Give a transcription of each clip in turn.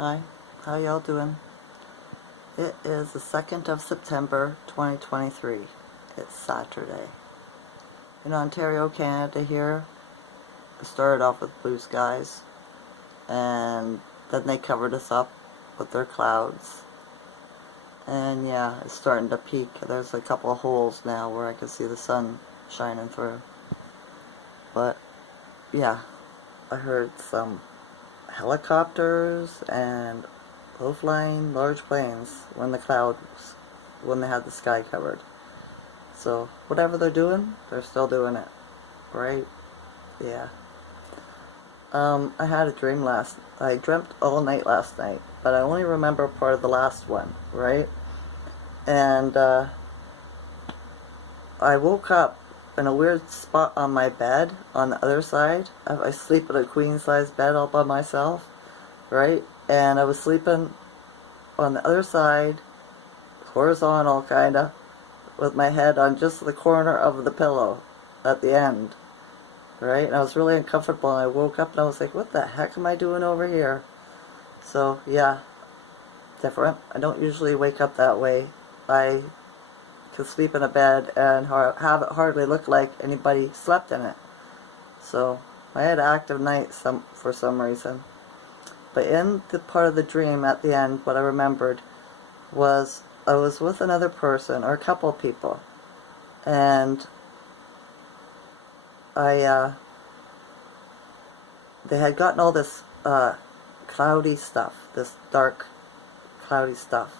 Hi, how y'all doing? It is the 2nd of September 2023. It's Saturday. In Ontario, Canada here, it started off with blue skies, and then they covered us up with their clouds. And yeah, it's starting to peak. There's a couple of holes now where I can see the sun shining through. But yeah, I heard some helicopters and low-flying large planes when they had the sky covered. So whatever they're doing, they're still doing it, right? Yeah. I had a dream I dreamt all night last night, but I only remember part of the last one, right? And I woke up in a weird spot on my bed on the other side. I sleep in a queen-size bed all by myself, right? And I was sleeping on the other side, horizontal kinda, with my head on just the corner of the pillow at the end, right? And I was really uncomfortable, and I woke up and I was like, what the heck am I doing over here? So yeah, different. I don't usually wake up that way. I can sleep in a bed and have it hardly look like anybody slept in it. So I had an active night for some reason. But in the part of the dream at the end, what I remembered was I was with another person, or a couple of people, and they had gotten all this cloudy stuff, this dark cloudy stuff,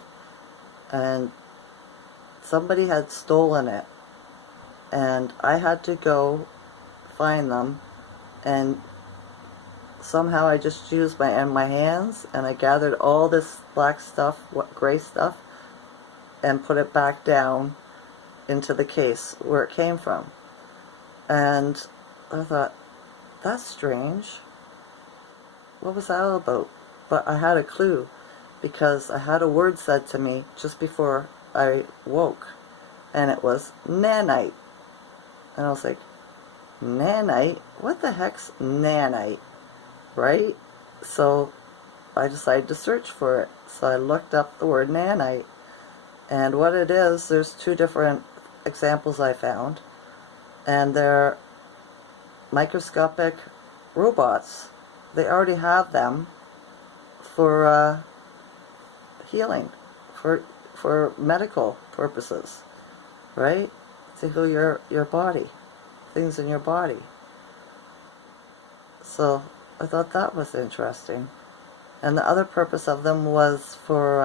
and somebody had stolen it, and I had to go find them, and somehow I just used my hands, and I gathered all this black stuff, gray stuff, and put it back down into the case where it came from. And I thought, that's strange. What was that all about? But I had a clue, because I had a word said to me just before I woke, and it was nanite. And I was like, nanite? What the heck's nanite? Right? So I decided to search for it. So I looked up the word nanite. And what it is, there's two different examples I found. And they're microscopic robots. They already have them for healing, for medical purposes, right? To heal your body, things in your body. So I thought that was interesting. And the other purpose of them was for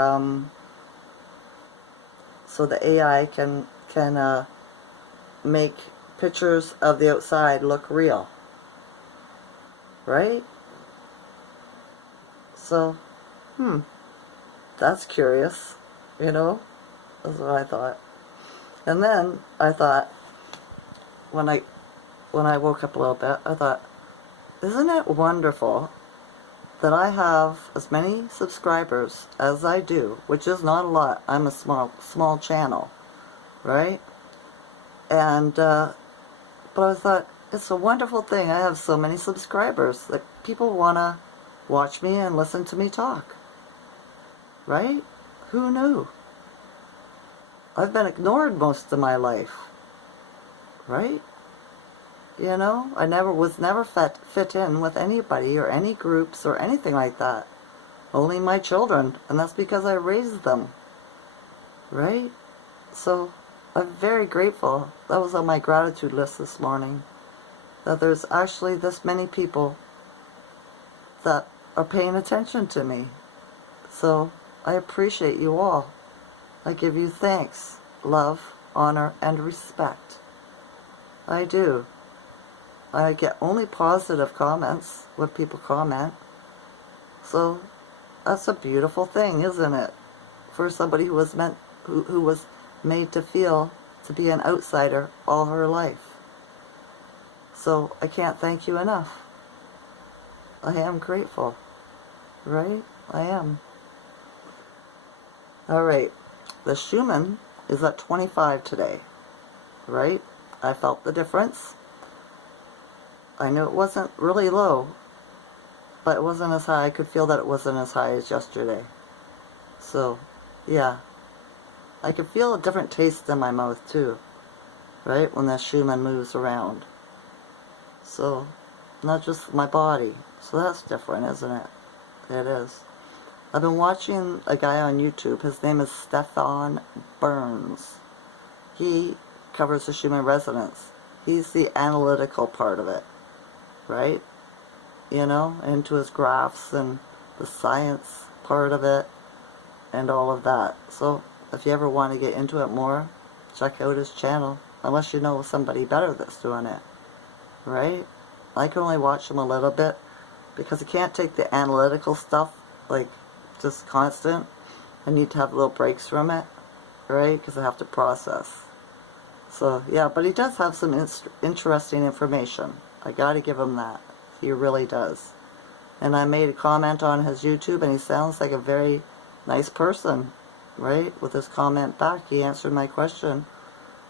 so the AI can make pictures of the outside look real, right? So, that's curious, you know? That's what I thought. And then I thought, when I woke up a little bit, I thought, isn't it wonderful that I have as many subscribers as I do, which is not a lot. I'm a small channel, right? And but I thought, it's a wonderful thing. I have so many subscribers that people want to watch me and listen to me talk, right? Who knew? I've been ignored most of my life, right? You know, I was never fit in with anybody or any groups or anything like that. Only my children, and that's because I raised them, right? So I'm very grateful. That was on my gratitude list this morning, that there's actually this many people that are paying attention to me. So I appreciate you all. I give you thanks, love, honor, and respect. I do. I get only positive comments when people comment. So that's a beautiful thing, isn't it? For somebody who was made to feel to be an outsider all her life. So I can't thank you enough. I am grateful, right? I am. Alright, the Schumann is at 25 today, right? I felt the difference. I knew it wasn't really low, but it wasn't as high. I could feel that it wasn't as high as yesterday. So, yeah. I could feel a different taste in my mouth too, right? When the Schumann moves around. So, not just my body. So that's different, isn't it? It is. I've been watching a guy on YouTube. His name is Stefan Burns. He covers the Schumann resonance. He's the analytical part of it, right? You know, into his graphs and the science part of it and all of that. So if you ever want to get into it more, check out his channel. Unless you know somebody better that's doing it, right? I can only watch him a little bit because I can't take the analytical stuff like just constant. I need to have little breaks from it, right? Because I have to process. So yeah, but he does have some interesting information. I gotta give him that. He really does. And I made a comment on his YouTube, and he sounds like a very nice person, right? With his comment back, he answered my question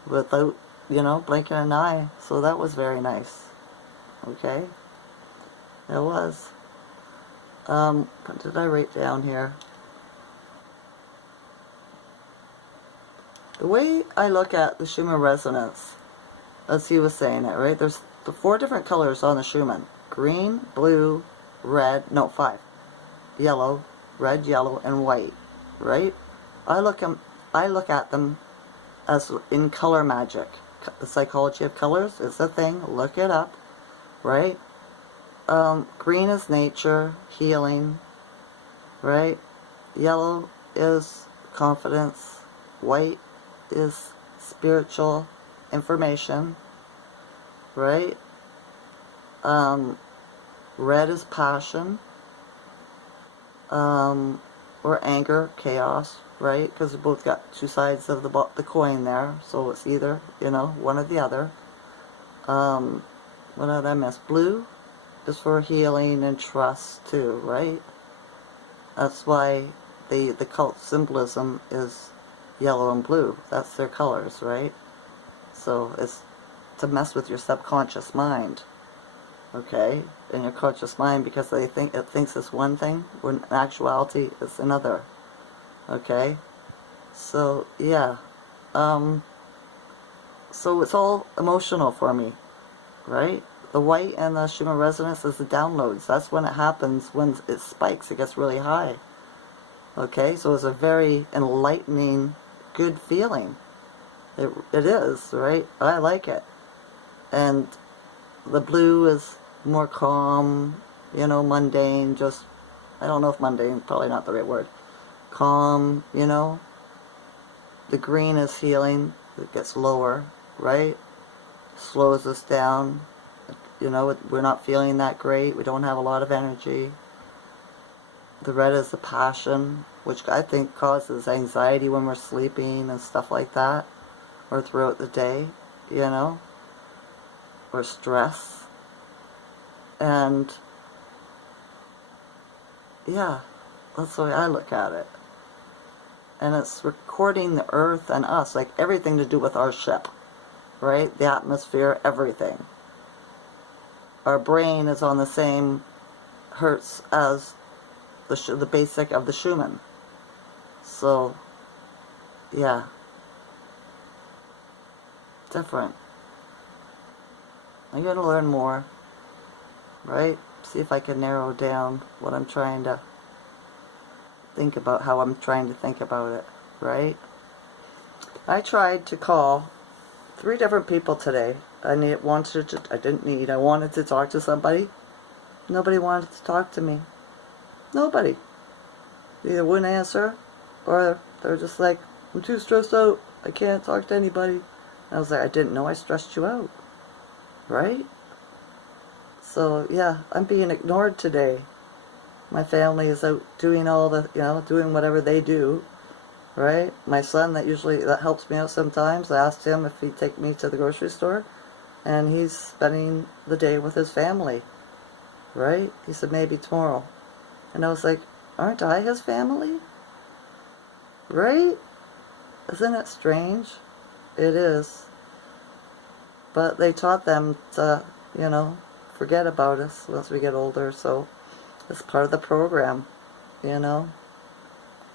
without, you know, blinking an eye. So that was very nice. Okay? It was. What did I write down here? The way I look at the Schumann resonance, as he was saying it, right? There's the 4 different colors on the Schumann. Green, blue, red, no, 5. Yellow, red, yellow, and white, right? I look at them as in color magic. The psychology of colors is a thing. Look it up, right? Green is nature, healing, right? Yellow is confidence. White is spiritual information, right? Red is passion, or anger, chaos, right? Because we both got 2 sides of the coin there, so it's either, you know, one or the other. What did I miss? Blue is for healing and trust too, right? That's why the cult symbolism is yellow and blue. That's their colors, right? So it's to mess with your subconscious mind, okay? And your conscious mind, because it thinks it's one thing, when in actuality it's another, okay? So yeah, so it's all emotional for me, right? The white and the Schumann resonance is the downloads. That's when it happens, when it spikes, it gets really high. Okay, so it's a very enlightening, good feeling. It is, right? I like it. And the blue is more calm, you know, mundane, just, I don't know if mundane, probably not the right word. Calm, you know. The green is healing, it gets lower, right? Slows us down. You know, we're not feeling that great. We don't have a lot of energy. The red is the passion, which I think causes anxiety when we're sleeping and stuff like that, or throughout the day, you know, or stress. And yeah, that's the way I look at it. And it's recording the earth and us, like everything to do with our ship, right? The atmosphere, everything. Our brain is on the same hertz as the basic of the Schumann. So, yeah. Different. I'm going to learn more, right? See if I can narrow down what I'm trying to think about, how I'm trying to think about it, right? I tried to call 3 different people today. I wanted to talk to somebody. Nobody wanted to talk to me. Nobody. They either wouldn't answer, or they're just like, I'm too stressed out, I can't talk to anybody. I was like, I didn't know I stressed you out, right? So yeah, I'm being ignored today. My family is out doing all the, you know, doing whatever they do, right? My son that helps me out sometimes, I asked him if he'd take me to the grocery store, and he's spending the day with his family, right? He said maybe tomorrow. And I was like, aren't I his family? Right? Isn't it strange? It is. But they taught them to, you know, forget about us once we get older, so It's part of the program, you know?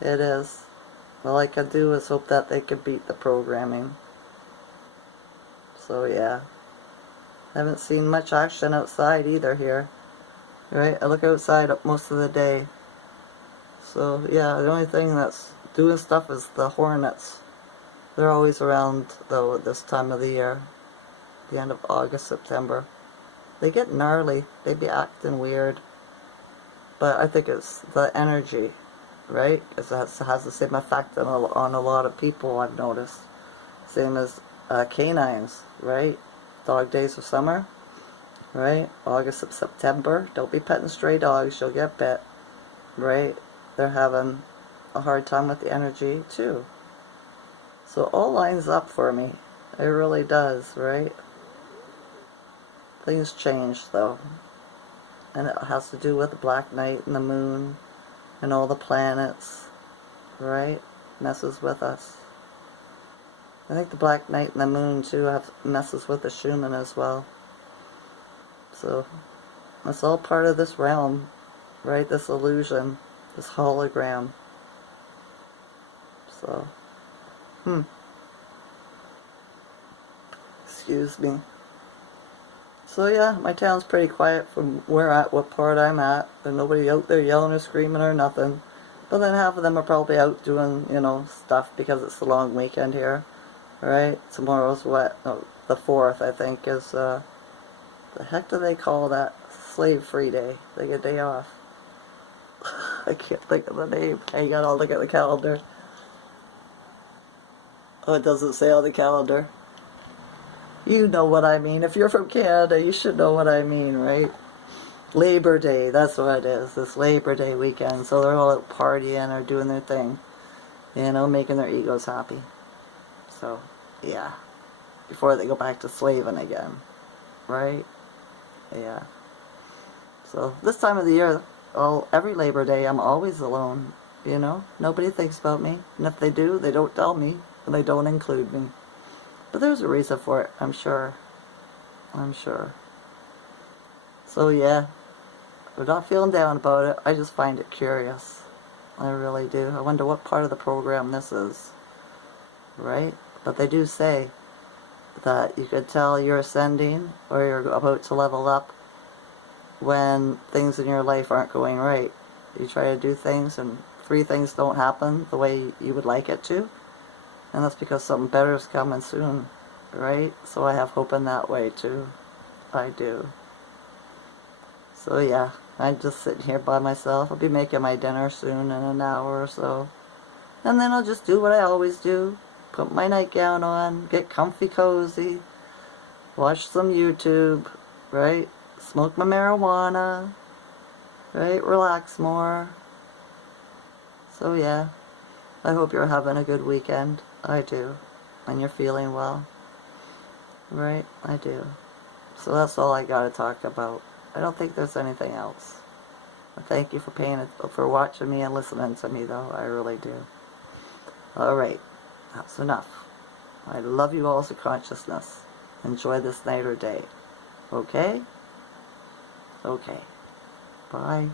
It is. All I could do is hope that they could beat the programming. So yeah. Haven't seen much action outside either here. Right? I look outside most of the day. So yeah, the only thing that's doing stuff is the hornets. They're always around though at this time of the year. The end of August, September. They get gnarly. They be acting weird. But I think it's the energy, right? Because it has the same effect on a lot of people, I've noticed. Same as canines, right? Dog days of summer, right? August and September. Don't be petting stray dogs, you'll get bit, right? They're having a hard time with the energy too. So it all lines up for me. It really does, right? Things change though. And it has to do with the black night and the moon and all the planets, right? Messes with us. I think the black night and the moon too messes with the Schumann as well. So it's all part of this realm, right? This illusion, this hologram. So, excuse me. So yeah, my town's pretty quiet from what part I'm at. There's nobody out there yelling or screaming or nothing. But then half of them are probably out doing, stuff because it's the long weekend here. Right? Tomorrow's what? No, the 4th, I think, is, the heck do they call that? Slave-free day. They get a day off. I can't think of the name. Hang on, I'll look at the calendar. Oh, it doesn't say on the calendar. You know what I mean. If you're from Canada, you should know what I mean, right? Labor Day, that's what it is. This Labor Day weekend. So they're all out partying or doing their thing. Making their egos happy. So, yeah. Before they go back to slaving again. Right? Yeah. So, this time of the year, every Labor Day, I'm always alone. Nobody thinks about me. And if they do, they don't tell me. And they don't include me. But there's a reason for it, I'm sure. I'm sure. So yeah, I'm not feeling down about it. I just find it curious. I really do. I wonder what part of the program this is. Right? But they do say that you could tell you're ascending or you're about to level up when things in your life aren't going right. You try to do things and 3 things don't happen the way you would like it to. And that's because something better is coming soon, right? So I have hope in that way too. I do. So yeah, I'm just sitting here by myself. I'll be making my dinner soon in an hour or so. And then I'll just do what I always do. Put my nightgown on, get comfy cozy, watch some YouTube, right? Smoke my marijuana, right? Relax more. So yeah, I hope you're having a good weekend. I do. And you're feeling well. Right? I do. So that's all I gotta talk about. I don't think there's anything else. Thank you for watching me and listening to me though. I really do. Alright. That's enough. I love you all to consciousness. Enjoy this night or day. Okay? Okay. Bye.